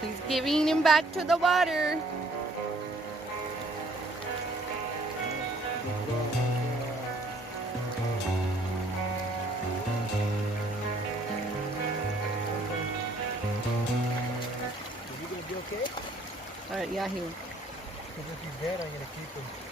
He's giving him back to the water. Is he gonna be okay? Yeah, he will. Because if he's dead, I'm gonna keep him.